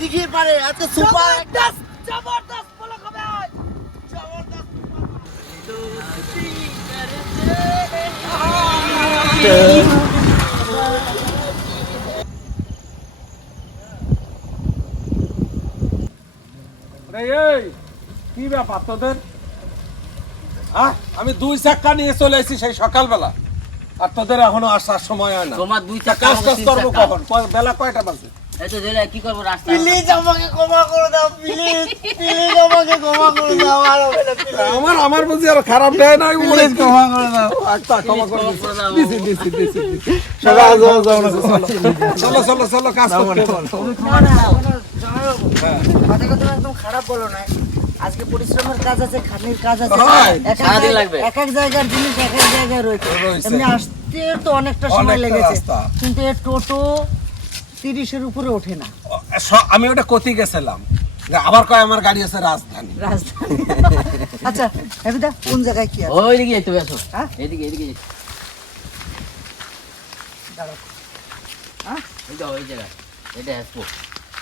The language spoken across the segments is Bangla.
দিঘির পারে এত সুপার রে এই কি ব্যাপার তোদের? আমি দুই চাক্কা নিয়ে চলে এসেছি সেই সকালবেলা। আর তোদের এখনও আসার সময় হয় না। তোমার দুই চাকা কাজ করব কখন? বেলা কয়টা বাজে? এই তো জেলে কি করব রাস্তা প্লিজ আমাকে ক্ষমা করে দাও প্লিজ প্লিজ আমাকে ক্ষমা করে দাও আর হবে না আমার আমার বুঝি আর খারাপ দেয় নাই প্লিজ ক্ষমা করে দাও আচ্ছা ক্ষমা করে দাও। যাও যাও চলো চলো চলো কাজ করতে হবে। কথা কথা একদম খারাপ বলো না আজকে পরিশ্রমের কাজ আছে খানির কাজ আছে এক এক জায়গায়- এক এক জায়গার জিনিস এক এক জায়গায় রয়েছে রয়েছে। এমনি আসতে তো অনেকটা সময় লেগেছে কিন্তু এর টোটো তিরিশের উপরে ওঠে না। আমি ওটা কতি গেছিলাম। আবার কয় আমার গাড়ি আছে রাজধানী। রাজধানী। আচ্ছা কোন জায়গায় কি আছে? ওই দিকে যেতে বেসো হ্যাঁ? এদিকে এদিকে যেতে। দাঁড়াও। হ্যাঁ? এই তো ওই জায়গা। এটা হ্যাসপো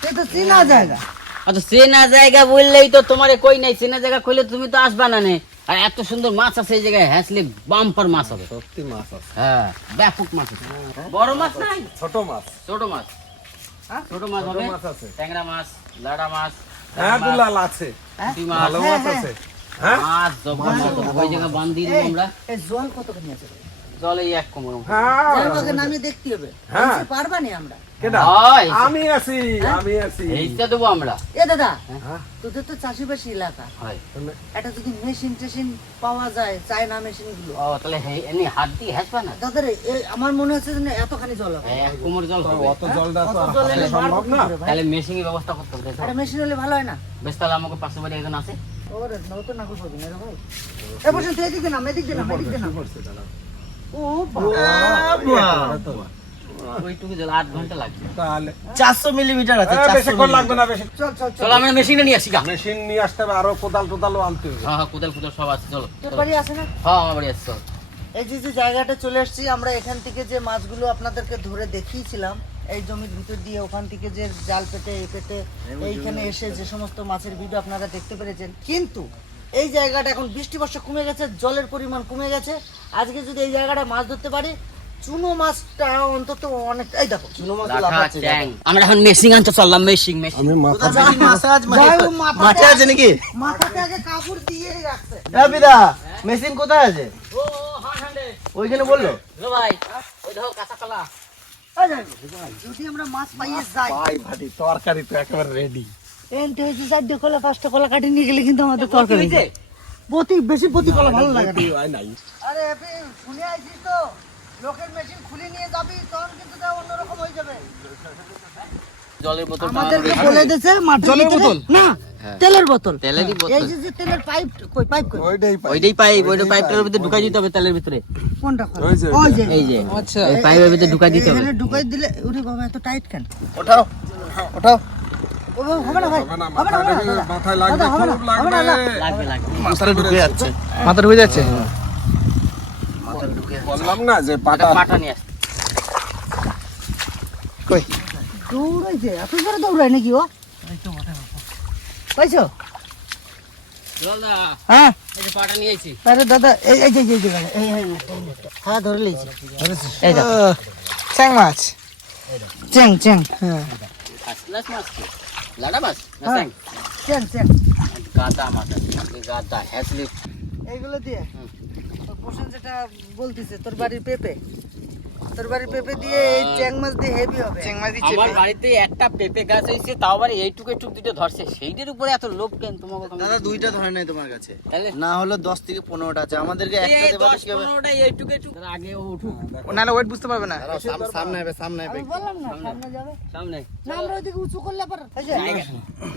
এ তো চেনা জায়গা। আচ্ছা চেনা জায়গা বললেই তো তোমারে কই নাই। চেনা জায়গা কইলে তুমি তো আসবা না নে। আর এত সুন্দর মাছ আছে এই জায়গায় হ্যাসলে বাম্পার মাছ হবে সত্যি মাছ আছে। হ্যাঁ ব্যাপক মাছ আছে। বড় মাছ নাই? ছোট মাছ। ছোট মাছ। হ্যাঁ? ছোট মাছ ছোট হবে। মাছ আছে। ট্যাংরা মাছ লাড়া মাছ হ্যাঁ দুলাল আছে। হ্যাঁ? মাছ ভালো মাছ আছে। হ্যাঁ? মাছ জবরদস্ত ওই জায়গা দিব এই, আমরা। এই জল কতখানি আছে? জলে এক কোমর হ্যাঁ। নামিয়ে দেখতে হবে। হ্যাঁ। পারবা নি আমরা? কেডা? আমি আছি আমি আছি। এইটা দেবো আমরা। এ দাদা হ্যাঁ। তোদের তো চাষিবাসী এলাকা। এটা যদি মেশিন টেশিন পাওয়া যায় চায়না মেশিনগুলো। ও তাহলে এমনি হাত দিয়ে হাসবা না? দাদা রে আমার মনে হচ্ছে যে এতখানি জল হবে। কোমর জল হবে। অত জলটা তো সম্ভব না? তাহলে মেশিনের ব্যবস্থা করতে হবে মেশিন হলে ভালো হয় না। বেশ তাহলে আমাকে পাশে বাড়ি একজন আছে। ওরে না ও তো না ভাই। এ বসেন তুই এদিক না এদিক দে না এদিক দে না ও বাবা। ওইটুকু জল আট ঘণ্টা লাগবে। তাহলে। চারশো মিলিমিটার আছে হ্যাঁ, বেশিক্ষণ লাগবে না বেশি চল চল চল। আমরা মেশিনে নিয়ে আসি গা। মেশিন নিয়ে আসতে হবে আরও কোদাল টোদালও আনতে হবে। হ্যাঁ হ্যাঁ কোদাল ফুদাল সব আছে চলো। তোর বাড়ি আছে না? হ্যাঁ আমার বাড়ি আছে চলো। এই যে যে জায়গাটা চলে এসেছি আমরা এখান থেকে যে মাছগুলো আপনাদেরকে ধরে দেখিয়েছিলাম এই জমির ভিতর দিয়ে ওখান থেকে যে জাল পেটে এই পেটে এইখানে এসে যে সমস্ত মাছের ভিডিও আপনারা দেখতে পেরেছেন। কিন্তু এই জায়গাটা এখন বৃষ্টি বর্ষা কমে গেছে জলের পরিমাণ কমে গেছে। আজকে যদি এই জায়গাটা মাছ ধরতে পারি চুনো মাছটা অন্তত অনেক এই দেখো চুনো মাছ আমরা এখন মেশিং আনতে চললাম মেশিং মেশিং আমি মাথা আছে নাকি? মাথাতে আগে কাপড় দিয়েই রাখছে মেশিন কোথায় আছে? ও হ্যাঁ ওইখানে বলল। ভাই ওই দেখো কাঁচা কলা যদি আমরা মাছ পাইয়ে যাই। পাই ভাটি তরকারি তো একেবারে রেডি এনতে হয়েছে চারটে কলা পাঁচটা কলা কাটি নিয়ে গেলে কিন্তু আমাদের তরকারি প্রতি বেশি প্রতি কলা ভালো লাগে না। আরে শুনে আইছিস তো? লোকের মেশিন খুলে নিয়ে যাবি তখন কিন্তু অন্যরকম হয়ে যাবে। জলের বোতল আমাদেরকে বলে দিয়েছে জলের বোতল? না তেলের বোতল। তেলেরই বোতল। এই যে যে তেলের পাইপ কই পাইপ কই? ওইটাই পাই ওইটাই পাইপ ওইটা পাইপটার ভিতরে ঢুকাই দিতে হবে তেলের ভিতরে। কোনটা ওই যে, এই যে আচ্ছা। এই পাইপের ভিতরে ঢুকাই দিতে হবে। ঢুকাই দিলে ওরে বাবা এত টাইট কেন? ওঠাও ওঠাও। মাথা ঢুকে যাচ্ছে। বললাম না যে পাটা পাটা নিয়ে আসতে কই? দৌড়াইছে এত জোরে দৌড়ায় নাকি ও? পাইছো? দাদা হ্যাঁ? দাদা এই এই যে এই হ্যাঁ ধরে লিয়েছি চ্যাং মাছ। চেং চেং হ্যাঁ? লাডা মাছ হ্যাঁ। চেং চেং গাদা মাছ গাদা হ্যাসলি এইগুলো দিয়ে? তোর যেটা বলতিছে তোর বাড়ির পেঁপে? তোর বাড়ির পেঁপে দিয়ে এই চ্যাং মাছ দিয়ে হেভি হবে। চ্যাং মাছ দিচ্ছে আমার বাড়িতে একটা পেঁপে গাছ হয়েছে তাও আবার এইটুকু একটু দুটো ধরছে। সেইটার উপরে এত লোভ কেন তোমাকে দাদা দুইটা ধরে নেই তোমার কাছে। তাহলে না হলো দশ থেকে পনেরোটা আছে। আমাদেরকে একটা হবে? পনেরোটা এইটুকু একটু তাহলে আগে ও উঠুক। নাহলে ওয়েট বুঝতে পারবে না। দাঁড়াও, সামনে হবে সামনে হবে বললাম না সামনে। যাবে। সামনে। না আমরা ওইদিকে উঁচু করলে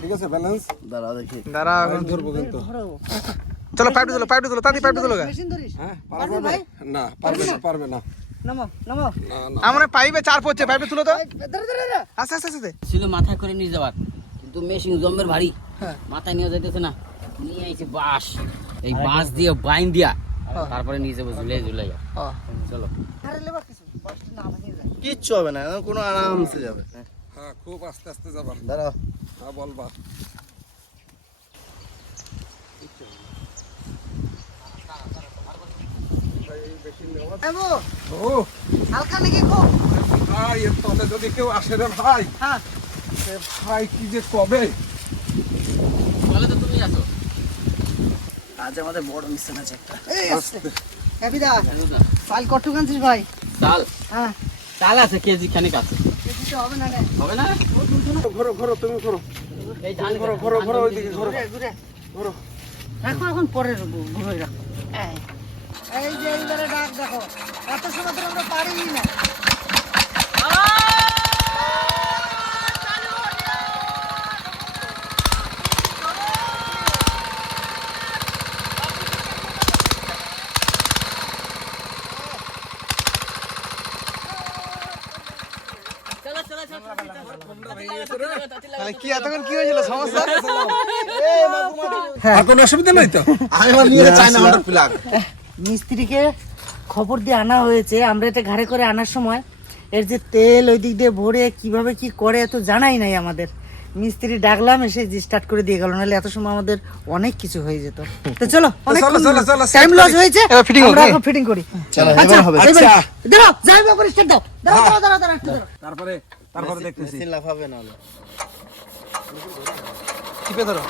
ঠিক আছে ব্যালেন্স দাঁড়াও দেখি। দাঁড়া ধরবো কিন্তু। ধরো। চলো পাইপটা তোলো পাইপটা তোলো তাড়াতাড়ি পাইপটা তোলো হ্যাঁ পারবে না পারবে না পারবে না? আমার পাইপে চার পড়ছে পাইপটা তুলো তো। আস্তে আস্তে আস্তে। ছিল মাথায় করে নিয়ে যাওয়ার কিন্তু মেশিন জম্বের ভারী। হ্যাঁ। মাথায় নিয়ে যাইতেছে না। নিয়ে আইছে বাঁশ। এই বাঁশ দিয়ে বাইন দিয়া। তারপরে নিয়ে যাব ঝুলে ঝুলে। যা হ্যাঁ। চলো। কিচ্ছু হবে না কোনো আরামসে যাবে। হ্যাঁ খুব আস্তে আস্তে যাবা। দাঁড়াও। হ্যাঁ বলবা। ও। হালকা নাকি খুব? ভাই এর যদি কেউ আসে রে ভাই। হ্যাঁ। ভাই কি যে কবে? বলে তো তুমি আসো আজ আমাদের বড় মিশন আছে একটা। এই হ্যাপিদা চাল কটুক আনছিস ভাই? চাল? হ্যাঁ। চাল আছে কেজি খানিক আছে। তো হবে না রে। হবে না? ঘোরো ঘোরো তুমি ঘোরো। এই ধান ঘোরো ঘোরো ঘোরো ওইদিকে ঘোরো। ঘুরে ঘুরে। ঘোরো। রাখো এখন পরে ঘুরে রাখো। এই। এই যে এইবারে ডাক দেখো। এত সময় ধরে আমরা পারি না। তাহলে কি এতক্ষণ কি হয়েছিল? সমস্যা? কোনো অসুবিধা নাই তো? আমি আমার নিয়ে চাইনা আমার প্লাগ মিস্ত্রিকে খবর দিয়ে আনা হয়েছে। আমরা এটা ঘাড়ে করে আনার সময় এর যে তেল ওই দিক দিয়ে ভরে কীভাবে কি করে এত জানাই নাই আমাদের। মিস্ত্রি ডাকলাম এসে স্টার্ট করে দিয়ে গেল নাহলে এত সময় আমাদের অনেক কিছু হয়ে যেত। তো চলো অনেক চলো, চলো, চলো, টাইম লস হয়েছে fitting আমরা এখন ফিটিং করি। চলো, আচ্ছা হবে। আচ্ছা। দাঁড়াও যাই ব্যাপারে স্টার্ট দাও। দাঁড়াও একটু দাঁড়াও। তারপরে তারপরে দেখতেছি। লাফাবে না টিপে ধরো।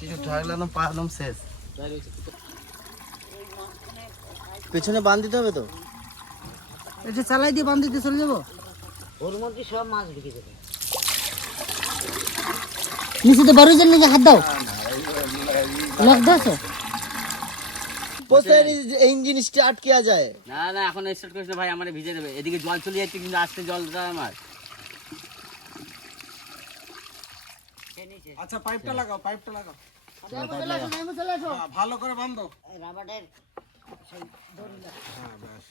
কিছু ঢাকলাম পারলাম শেষ। পেছনে বাঁধ দিতে হবে তো? এটা চালাই দিয়ে বান্ধিতে চলে যাব? ওর মধ্যে সব মাছ ঢুকে যাবে। নিচে তো বারো জন নিচে হাত দাও। লক দাও তো? ইঞ্জিন স্টার্ট কিয়া যায়? না না এখন স্টার্ট করিস না ভাই আমার ভিজে দেবে। এদিকে জল চলে যাচ্ছে কিন্তু আসতে জল দেয় আমার। আচ্ছা পাইপটা লাগাও পাইপটা লাগাও। হ্যাঁ, ভালো করে বান্ধো রাবারের হ্যাঁ ব্যাস।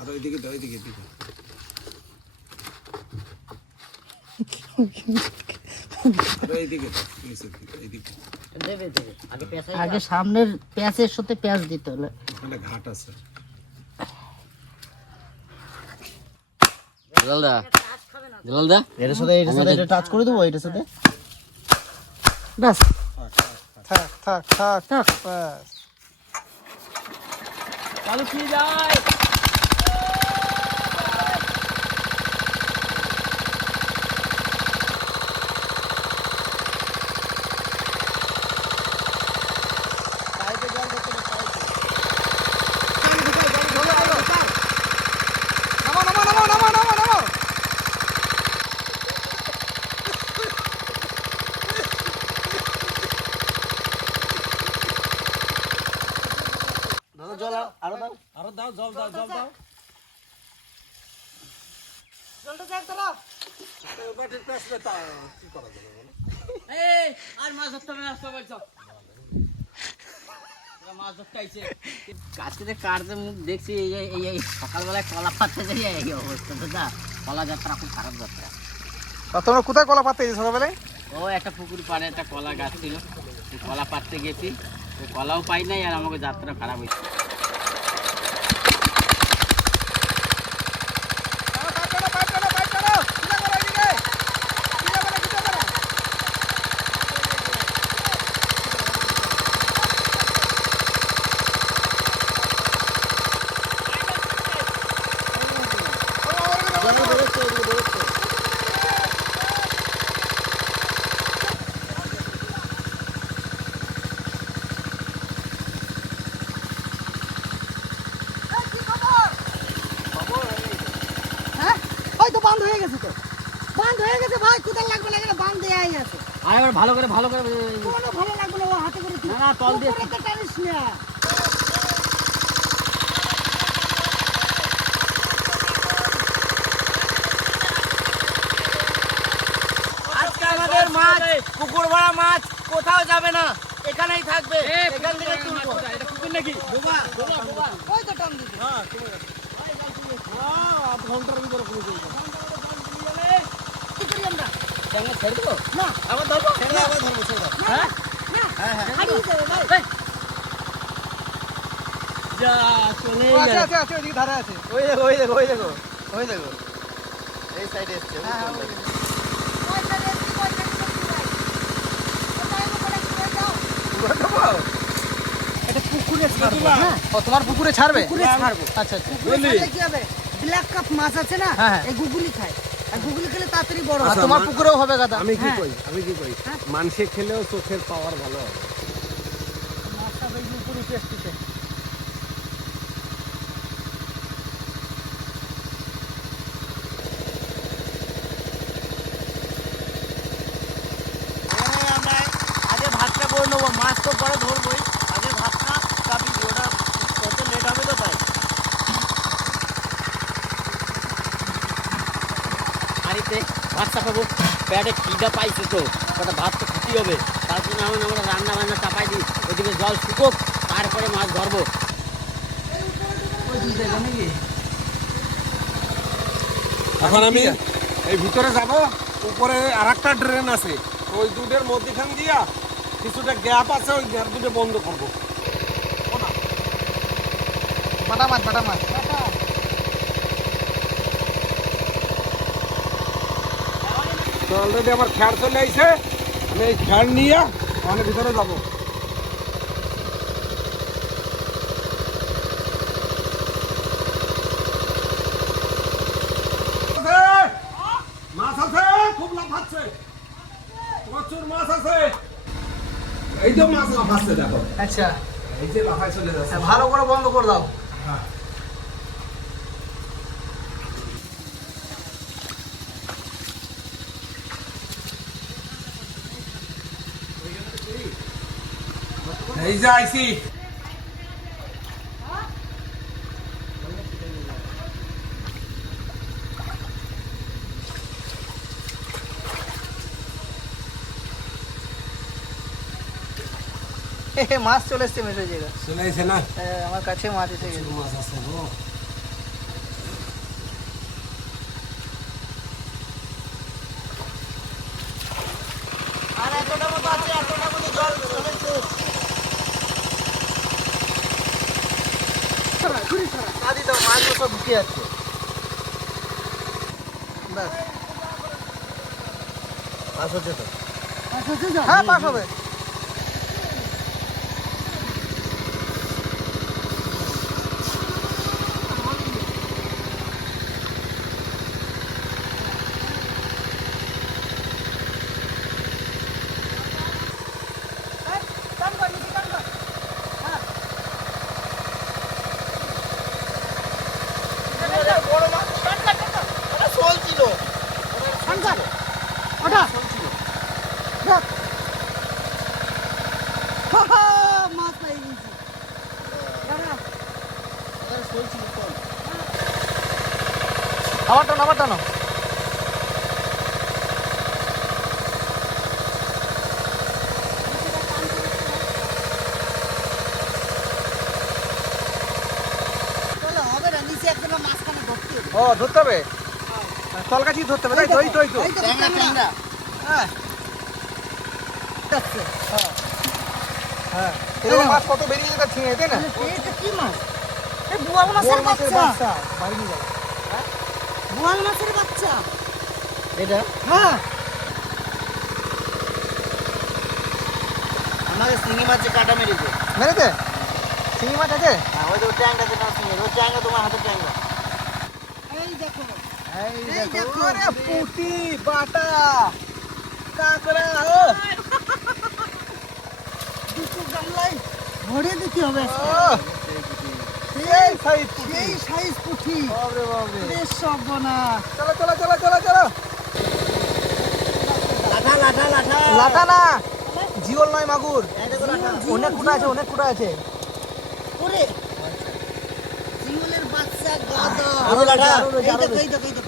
আর ওইদিকে ওইদিকে দিকে। আগে সামনের প্যাঁচের সাথে প্যাঁচ দিতে হলে। ওখানে ঘাট আছে। জল দা জল সাথে এটার সাথে এটা টাচ করে দেবো এটার সাথে? ব্যাস। থাক থাক থাক থাক। ব্যাস। চালু কি যায় নামো নামো নামো নামো নামো নামো দাদা জল আরও দাও আরও দাও জল দাও জল দাও বাটির পেছনে তা কি করা যাবে বলো? এই আর মাছ ধরতে হবে না আসতে বলছো কাটতে মুখ দেখছি এই এই সকালবেলায় কলা পাচ্ছে যে এই অবস্থা দাদা কলা যাত্রা খুব খারাপ যাত্রা। তা তোমরা কোথায় কলা পাতে সকালবেলায়? ও একটা পুকুর পাড়ে একটা কলা গাছ ছিল। কলা পাড়তে গেছি। কলাও পাই নাই আর আমাকে যাত্রা খারাপ হয়েছে পাইপ টানো পাইপ টানো পাইপ টানো খিদা করো এদিকে খিদা করো খিদা করো হ্যাঁ ওই তো বান্ধ হয়ে গেছে তো বান্ধ হয়ে গেছে ভাই কোথায় লাগবে না এখানে বান্ধ দেয়াই আছে আর এবার ভালো করে ভালো করে কোনো ভালো লাগবে না ও হাতে করে না, না, তল দিয়ে- টানিস না। আজকে আমাদের মাছ পুকুর ভরা মাছ কোথাও যাবে না এখানেই থাকবে। এখান থেকে তুলবো এটা পুকুর নাকি? বোবা বোবা বোবা। ওই তো টান দিতে হ্যাঁ আধ ঘণ্টার ভিতরে কমে যাবে কি করি আমরা ছেড়ে দেবো না আবার ধরবো হারিয়ে যাবে ভাই। যা চলে আছে আছে আছে ওইদিকে ধারে আছে। ওই দেখো ওই দেখো ওই দেখো ওই দেখো। এই সাইডে এসছে হ্যাঁ, ওই যে। পয়সা দিচ্ছি, পয়সা দিচ্ছি ভাই। কোথায় ওখানে ঘুরে যাও। এটা পুকুরে ছাড়বো হ্যাঁ। ও তোমার পুকুরে ছাড়বে? পুকুরে ছাড়বো। আচ্ছা আচ্ছা। পুকুরে ছাড়লে কি হবে? ব্ল্যাক কাপ মাছ আছে না? হ্যাঁ, হ্যাঁ। এই গুগুলি খায়। খেলে তাড়াতাড়ি বড় হয়। তোমার পুকুরেও হবে গাদা আমি কি হ্যাঁ। কই? আমি কি কই? হ্যাঁ। মানুষে খেলেও চোখের পাওয়ার ভালো হবে। মাছটা বেশি উপরে উঠে আসতেছে এখানে আমরা আগে ভাতটা করে নেব মাছ তো পরে ধরবোই আগে ভাতটা চাপি দিই ওটা কত লেট হবে তো তাই বাড়িতে ভাত চাপাবো পেটে খিদা পাইছে তো? কটা ভাত তো খেতেই হবে। তার জন্য আমি আমরা রান্না বান্না চাপাই দিই। ওইদিকে জল শুকোক তারপরে মাছ ধরবো। এখন আমি এই ভিতরে যাব উপরে আর একটা ড্রেন আছে। ওই দুটোর মধ্যখান দিয়া কিছুটা গ্যাপ আছে ওই গ্যাপ দুটো বন্ধ করব। বাটা মাছ বাটা মাছ। তো অলরেডি আমার খ্যার চলে আইছে। আমি এই খ্যার নিয়ে ভিতরে যাব। মাছ আছে খুব লাফাচ্ছে প্রচুর মাছ আছে। এই তো মাছ লাফাচ্ছে দেখো। আচ্ছা। এই যে লাফায় চলে যাচ্ছে। ভালো করে বন্ধ করে দাও। এই যে আইছি হে, হে, মাছ চলে এসছে মেসে জায়গা চলে আইছে না আমার কাছে মাছ এসে গেছে মাছ আছে গো আর এতটা মতো আছে এতটা মতো জল চলে শেষ। কাঁদি দাও মাছগুলো আছে। ব্যাস। পাস হচ্ছে তো? হ্যাঁ পাস হবে শঙ্কর, ওটা। দেখ। হা হা, মাছ পেয়ে গেছি। দাঁড়া। আবার টানো আবার টানো চলো, হবে না, নিচে একদম মাঝখানে ধরতে হবে। ও ধরতে হবে? তল কাছি ধরতে হবে তাই তো। হ্যাঁ। হ্যাঁ। এরকম মাছ কত বেরিয়ে যেতে ছিঁড়ে তাই না? এটা কি মাছ? এ বোয়াল মাছের বাচ্চা। বোয়াল মাছের বাচ্চা। এটা? হ্যাঁ। আমাকে শিঙি মাছে কাটা মেরেছে। মেরেছে? চিংড়ি মাছ আছে? হ্যাঁ ওই তো না শিঙি ওই ট্যাংটা তোমার হাতে ট্যাংটা। এই এই দেখো দেখো। ওরে বাটা। কাঁকড়া ও। দুটো গামলায় ভরে দিতে হবে সেই সাইজ সেই সাইজ পুঁটি। বাবরে বাবরে বেশ সর্বনাশ। চলো চলো চলো চলো চলো। লাঠা লাঠা লাঠা। লাটা না জিওল নয় মাগুর। অনেক কুটা আছে অনেক কুটা আছে। ওরে। জিওলের বাচ্চা গাদা। আরও লাঠা, এই দেখো এই দেখো।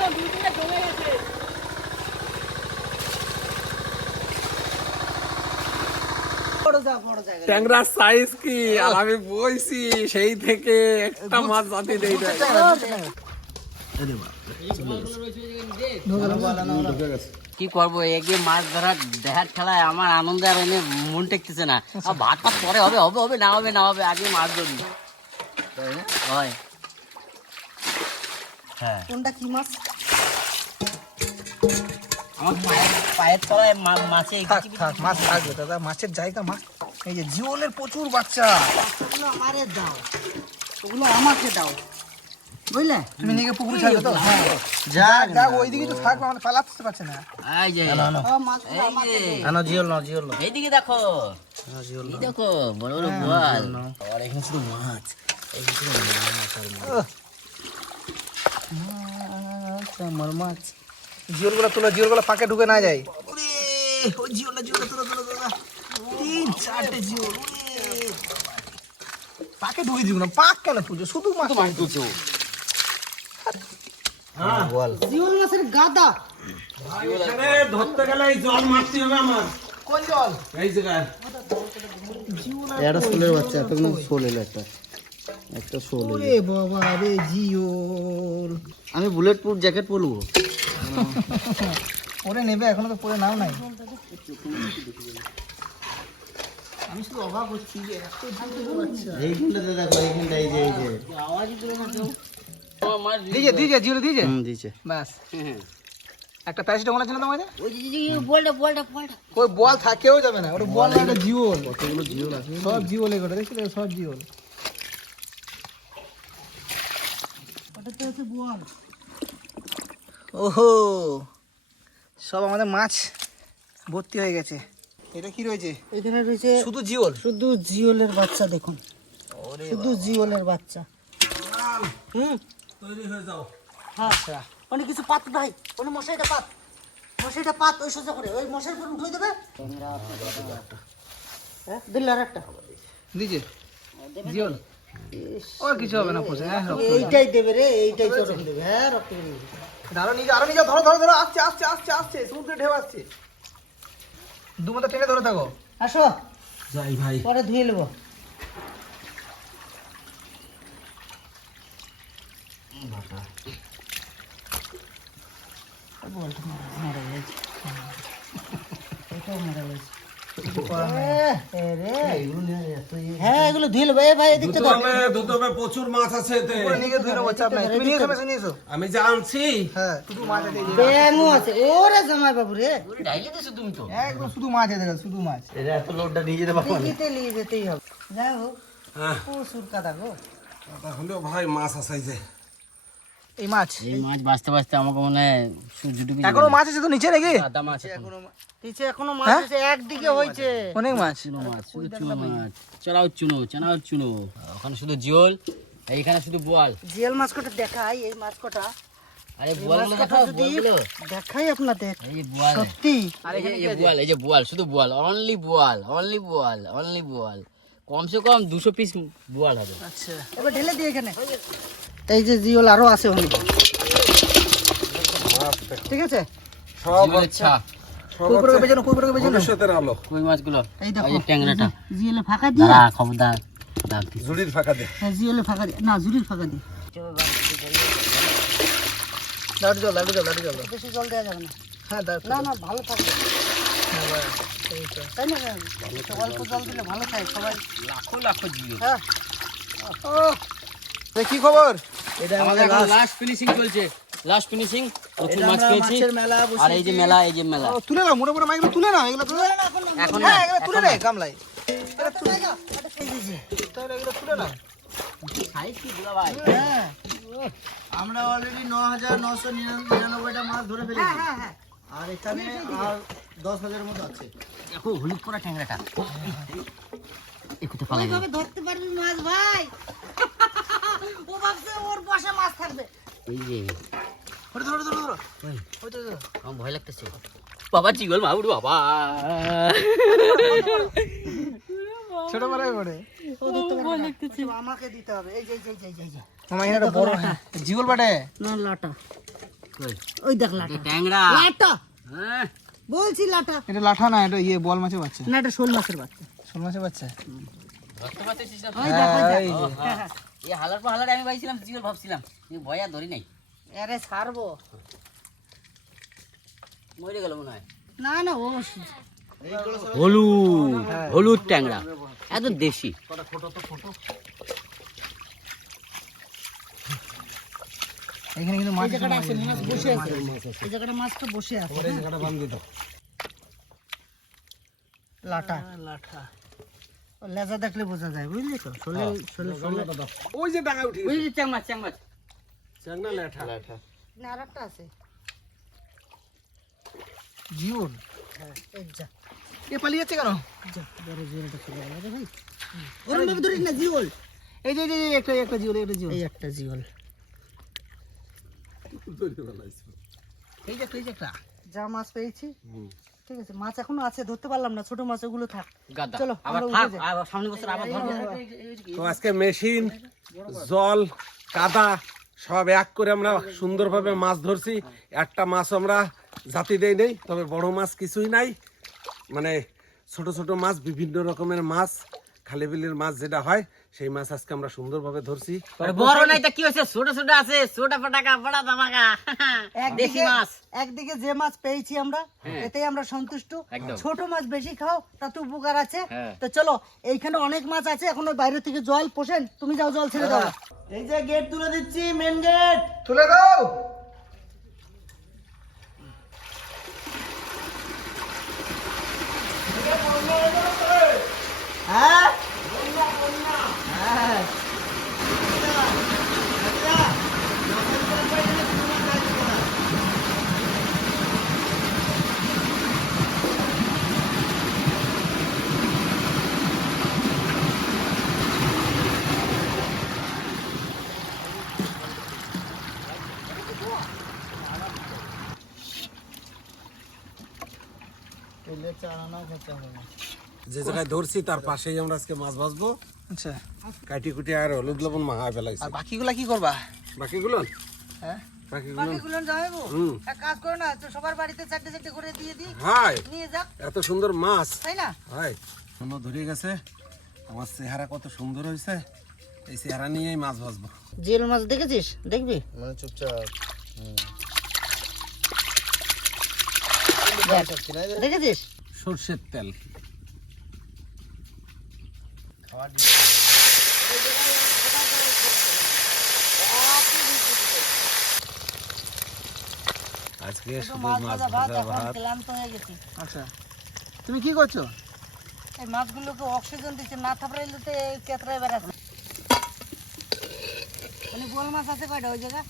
একদম জমে গেছে। ট্যাংরার সাইজ কি? আর আমি বইছি সেই থেকে একটা মাছ জাতি দেই কি করব এগে মাছ ধরার দেখার খেলায় আমার আনন্দে আর এনে মন টেকতেছে না। আর ভাত ভাত পরে হবে হবে হবে না হবে না হবে আগে মাছ ধরি হয় হ্যাঁ। কোনটা কি মাছ? আমার পায়ের পায়ের তলায় মাছে থাক থাক মাছ থাকবে দাদা মাছের জায়গা মাছ এই যে জিওলের প্রচুর বাচ্চা। ওগুলো আমারে দাও। ওগুলো আমাকে দাও। বুঝলে? তুমি নিয়ে পুকুরে ছাড়বে তো? হ্যাঁ। যাক ওইদিকে তো থাকবে আমাদের পালাতে পারছে না। এই যে। জিওল না জিওল এইদিকে দেখো। এই দেখো বড় বড় বোয়াল আর এখানে শুধু মাছ। এখানে শুধু মাছ আর মাছ। মাছ, আমার মাছ। জিওলগুলো তোলা জিওলগুলো পাকে ঢুকে না যায়। ওরে ওই জিওলটা জিওলটা তোলা তোলা তোলা তিন চারটে জিওল পাকে ঢুকে দিব না পাক কেন তুলছো? শুধু মাছ মাছ তুলছো। বল। জিওল মাছের গাদা। এখানে ধরতে গেলে এই জল মারতে হবে আমার। কোন জল? এই জায়গায় একটা শোলের বাচ্চা এতগুলো শোল এলো একটা। একটা শোল বাবা রে জিওল আমি বুলেট প্রুফ জ্যাকেট পরবো। পরে নেবে এখনও তো পরে নাও নাই। আমি শুধু অবাক হচ্ছি যে এত বাচ্চা এইখানটাতে দেখো এইখানটা এই যে এই যে। আমার মাছ দিয়েছে দিয়েছে জিওল দিয়েছে? হুম দিছে ব্যাস। একটা প্যারাসিটামল আছে না তোমাদের ওই যে- যে যে বলটা বলটা বলটা। ওই বল থাকেও যাবে না ওটা বল না ওটা জিওল। কতগুলো জিওল আছে? সব জিওল এগুলো দেখছি সব জিওল। হচ্ছে ওহো সব আমাদের মাছ ভর্তি হয়ে গেছে। এটা কি রয়েছে? এখানে রয়েছে শুধু জিওল? শুধু জিওলের বাচ্চা দেখুন। শুধু জিওলের বাচ্চা। হুম? তৈরি হয়ে যাও। হ্যাঁ অনেক কিছু পাত ভাই ওনে মশাইটা পাত। মশাইটা পাত ওই সোজা করে। ওই মশাইর পর উঠে দেবে। হ্যাঁ দিল আর একটা। দিছে জিওল? ওর কিছু হবে না পোষে। হ্যাঁ এইটাই দেবে রে এইটাই চরম দেবে। হ্যাঁ রক্ত আরও নিজে আরও নিজে ধরো ধরো ধরো আসছে আসছে আসছে আসছে সমুদ্রে ঢেউ আসছে। দু মতো টেনে ধরে থাকো। আসো। যাই ভাই। পরে ধুয়ে নেব। মারা গেছে। এটাও মারা গেছে। হ্যাঁ এগুলো ধুয়ে নেব ভাই এদিকটা ধর। দুতবে দুতবে প্রচুর মাছ আছে এতে। পুরো নিয়ে ধুয়ে নেব চাপ নাই তুমি নিয়ে এসো নিয়ে এসো। আমি যা আনছি। হ্যাঁ শুধু মাছ আছে ব্যাঙও আছে। ওরে জামাই বাবু রে। ঢাইলে দিছো তুমি তো। একদম শুধু মাছ আছে শুধু মাছ। এটা এত লোডটা নিয়ে যেতে পারব না। দিঘিতে নিয়ে যেতেই হবে। যাই হোক হ্যাঁ। প্রচুর কাদা গো। তাহলে ভাই মাছ আছে এই যে। এই মাছ? এই মাছ বাঁচতে বাঁচতে আমাকে মনে হয় সূর্য ডুবে এখনও মাছ আছে তো নিচে নাকি? মাছ এখনও। নিচে এখনও মাছ আছে একদিকে হয়েছে। অনেক মাছ। চুনো মাছ চুনো মাছ। চড়াও চুনো চড়াও চুনো। ওখানে শুধু জিওল এইখানে শুধু বোয়াল। জিয়াল মাছ কটা দেখাই এই মাছ কটা আরে বোয়াল দেখাই আপনাদের এই বোয়াল। সত্যি। এই এই বোয়াল এই যে বোয়াল শুধু বোয়াল অনলি বোয়াল অনলি বোয়াল অনলি বোয়াল। কমসে কম দুশো পিস বোয়াল হবে। আচ্ছা। এবার ঢেলে দিই এখানে। এই যে জিওল আরও আছে অনেক ঠিক আছে? সব ফাঁকা দিয়ে? দাঁড়া খবরদার। দাগ দিস। ঝুড়ির ফাঁকা দে হ্যাঁ জিওলে ফাঁকা দিয়ে। না জুড়ির ফাঁকা দিয়ে। লাডু জল লাডু জল লাডু জল। দাও। বেশি জল দেওয়া যাবে না। হ্যাঁ না না ভালো থাকবে হ্যাঁ, ব্যাস, এই তো। তাই না অল্প জল দিলে ভালো থাকে সবাই। লাখো লাখো জিও। হ্যাঁ। কি খবর? এটা আমাদের লাস্ট ফিনিশিং চলছে। লাস্ট ফিনিশিং প্রচুর মাছ পেয়েছি মেলা আর এই যে মেলা এই যে মেলা। তুলে নাও মোটা মোটা মাছগুলো তুলে নাও এগুলো তুলে এখন হ্যাঁ এগুলো তুলে নে গামলাই হ্যাঁ তাহলে এগুলো তুলে নাও। সাইজ কি দুলা ভাই? আমরা অলরেডি ন হাজার নশো নিরানব্বইটা মাছ ধরে ফেলেছি। হ্যাঁ, আর এখানে আর দশ হাজারের মতো আছে। দেখো হলুদ পরা ট্যাংরাটা। ধরতে পারবি মাছ ভাই ও ভাবছে ওর বসে মাছ থাকবে এই যে। ধরো ধরো ধরো ধরো। ওই, ওই তো, ওই তো। আমার ভয় লাগতেছে। বাবা চিগল মাউড বাবা। ছোট বড় করে ও ধরতে পারবে না। আমাকে দিতে হবে। এই যে এই যে, এই যে, এই যে, এই যে। মামা এখানে একটা বড় জিওল বাটে। না লাটা। ওই। দেখ লাটা। ট্যাংরা। লাটা। হ্যাঁ। বলছি লাটা। এটা লাঠা না এটা ইয়ে বল মাছের বাচ্চা। না এটা শোল মাছের বাচ্চা। শোল মাছের বাচ্চা। ধরতে পারতেছিস না ওই দেখ ওই দেখ। এই। হ্যাঁ, হ্যাঁ। এই হালার পর হালার আমি পাইছিলাম জিওল ভাবছিলাম। কিন্তু ভয় আর ধরি নাই। আরে ছাড়বো। মরে গেল মনে হয়। না না ও হলুদ হলুদ ট্যাংরা। এত দেশি। এখানে কিন্তু মাছ এই জায়গাটা আছে মাছ বসে আছে। এই জায়গাটা মাছ তো বসে আছে হ্যাঁ। জায়গাটা বান্ধি দাও লাটা লাটা ও লেজা দেখলে বোঝা যায় বুঝলি তো? শোলে শোলে শোলে ওই যে টাকা উঠি বুঝলি চ্যাং মাছ চ্যাং মাছ চাংনা লেঠা। না আরেকটা আছে। জিওল হ্যাঁ। এই যা। এ পালিয়ে যাচ্ছে কেন? যা বড় জিওলটা চলে গেল ভাই ওরম ভাবে ধরিস না জিওল এই যে এই যে, যে, একটা একটা জিওল একটা জিওল এই একটা জিওল এই যে একটা এই যে একটা। যা মাছ পেয়েছি। ঠিক আছে মাছ এখনও আছে ধরতে পারলাম না ছোট মাছ ওগুলো থাক। গাদা চলো, আবার থাক আবার সামনে বছর আবার ধরবো তো আজকে মেশিন জল কাদা সব এক করে আমরা সুন্দরভাবে মাছ ধরছি। একটা মাছ আমরা জাতি দেই নেই তবে বড় মাছ কিছুই নাই। মানে ছোট ছোট মাছ বিভিন্ন রকমের মাছ খালি বিলের মাছ যেটা হয় সেই মাছ আজকে আমরা সুন্দরভাবে ধরছি। বড় নাই তা কি হয়েছে? ছোট ছোট আছে ছোট ফটাকা বড় ধামাকা। দেশি একদিকে মাছ। একদিকে যে মাছ পেয়েছি আমরা হ্যাঁ। এতেই আমরা সন্তুষ্ট। ছোট মাছ বেশি খাও তাতে উপকার আছে। হ্যাঁ। তো চলো এইখানে অনেক মাছ আছে এখন বাইরে থেকে জল পোষেন তুমি যাও জল ছেড়ে দাও। এই যে গেট তুলে দিচ্ছি মেন গেট তুলে দাও। হ্যাঁ? लेट चालाना खर्चा होगा যে জায়গায় ধরছি তার পাশেই আমরা আজকে মাছ ভাজবো। আচ্ছা। কাটি কুটি আর হলুদ লবণ মাখা ফেলাইছি। আর বাকিগুলা কি করবা? বাকিগুলো হ্যাঁ? বাকিগুলো বাকিগুলো যাব এক কাজ করো না তো সবার বাড়িতে চারটে চারটে করে দিয়ে দিই। হাই নিয়ে যাক এত সুন্দর মাছ। তাই না? হাই শোনো ধরে গেছে। আমার চেহারা কত সুন্দর হয়েছে এই চেহারা নিয়েই মাছ ভাজবো। জিল মাছ দেখেছিস? দেখবি? মানে চুপচাপ। দেখেছিস? সর্ষের তেল। আজকে শুধু মাছ মাছ ভাজা ভাত ভাজা এখন ভাত ক্লান্ত হয়ে গেছি আচ্ছা তুমি কি করছ এই মাছগুলোকে অক্সিজেন দিচ্ছে না থাপড়াইলে তো এই কেতরায় বেড়াচ্ছে মানে গোল মাছ আছে কয়টা ওই জায়গা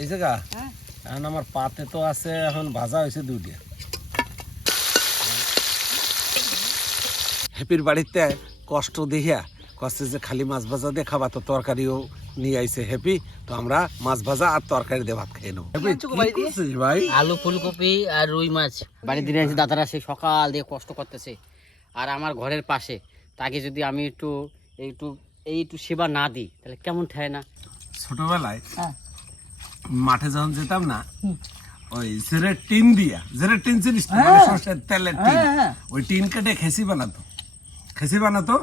এই জায়গা হ্যাঁ এখন আমার পাতে তো আছে এখন ভাজা হয়েছে দুইটা হ্যাপির বাড়িতে কষ্ট দেখিয়া কষ্টে যে খালি মাছ ভাজা দিয়ে খাবা তো তরকারিও নিয়ে আইছে হ্যাপি তো আমরা মাছ ভাজা আর তরকারি দিয়ে ভাত খেয়ে নেব। ভাই আলু ফুলকপি আর রুই মাছ। বাড়ি দিনে আছে দাদারা সে সকাল দিয়ে কষ্ট করতেছে। আর আমার ঘরের পাশে তাকে যদি আমি একটু একটু এই একটু সেবা না দিই তাহলে কেমন ঠায় না? ছোটবেলায় হ্যাঁ। মাঠে যখন যেতাম না ওই জেরের টিন দিয়া জেরের টিন চিনিস তো? মানে তেলের টিন হ্যাঁ। ওই টিন কেটে খেসি বানাতো। খেসি বানাতো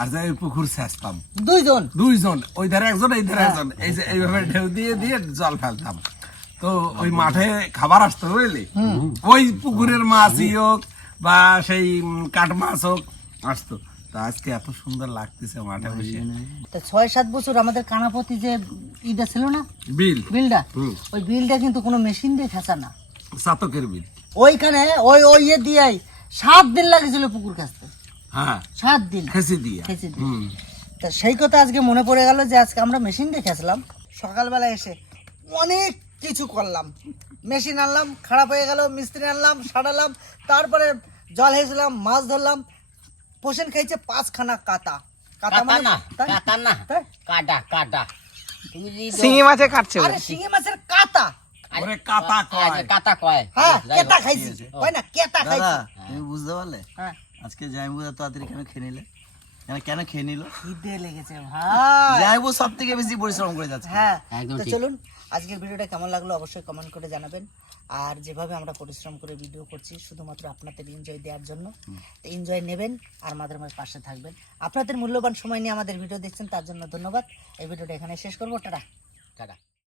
আর যাই পুকুর ছেঁচতাম দুইজন? দুইজন ওই ধারে একজন এই ধারে একজন। এই যে এইভাবে ঢেউ দিয়ে দিয়ে জল ফেলতাম। তো ওই মাঠে খাবার আসতো বুঝলি? ওই পুকুরের মাছই হোক বা সেই কাঠ মাছ হোক আসতো। তা আজকে এত সুন্দর লাগতেছে মাঠে বসে। তা ছয় সাত বছর আমাদের কানাপতি যে ইটা ছিল না? বিল। বিলটা? ওই বিলটা কিন্তু কোনো মেশিন দিয়ে খেঁচা না। চাতকের বিল। ওইখানে ওই ওই ইয়ে দিয়াই সাত দিন লাগেছিল পুকুর কাছতে হ্যাঁ। সাত দিন। খেসি দিয়া। খেঁচে দিয়ে। তা সেই কথা আজকে মনে পড়ে গেল যে আজকে আমরা মেশিন দিয়ে সকালবেলা এসে অনেক কিছু করলাম। মেশিন আনলাম খারাপ হয়ে গেল মিস্ত্রি আনলাম সারালাম তারপরে জল হেসলাম মাছ ধরলাম। পোষণ খাইছে পাঁচখানা কাতা কাতা কাটা মানে না তাই? না? কাটা কাটা। শিঙি মাছে কাটছে আরে শিঙি মাছের কাতা ওরে কাতা কয়। কাটা কয়। হ্যাঁ কেতা খাইছি। হয় না কেতা খাইছি। তুমি বুঝতে পারলে? হ্যাঁ। আজকে জাইমুদা তাড়াতাড়ি কেন খেয়ে নিলে? কেন খেয়ে নিল? খিদে লেগেছে ভাই। যাইবো সব থেকে বেশি পরিশ্রম করে যাচ্ছে। হ্যাঁ একদম তো ঠিক। চলুন আজকের ভিডিওটা কেমন লাগল অবশ্যই কমেন্ট করে জানাবেন। আর যেভাবে আমরা পরিশ্রম করে ভিডিও করছি শুধুমাত্র আপনাদের এনজয় দেওয়ার জন্য। তো এনজয় নেবেন আর আমাদের মাঝে পাশে থাকবেন। আপনাদের মূল্যবান সময় নিয়ে আমাদের ভিডিও দেখছেন তার জন্য ধন্যবাদ। এই ভিডিওটা এখানে শেষ করব। টাটা। টাটা।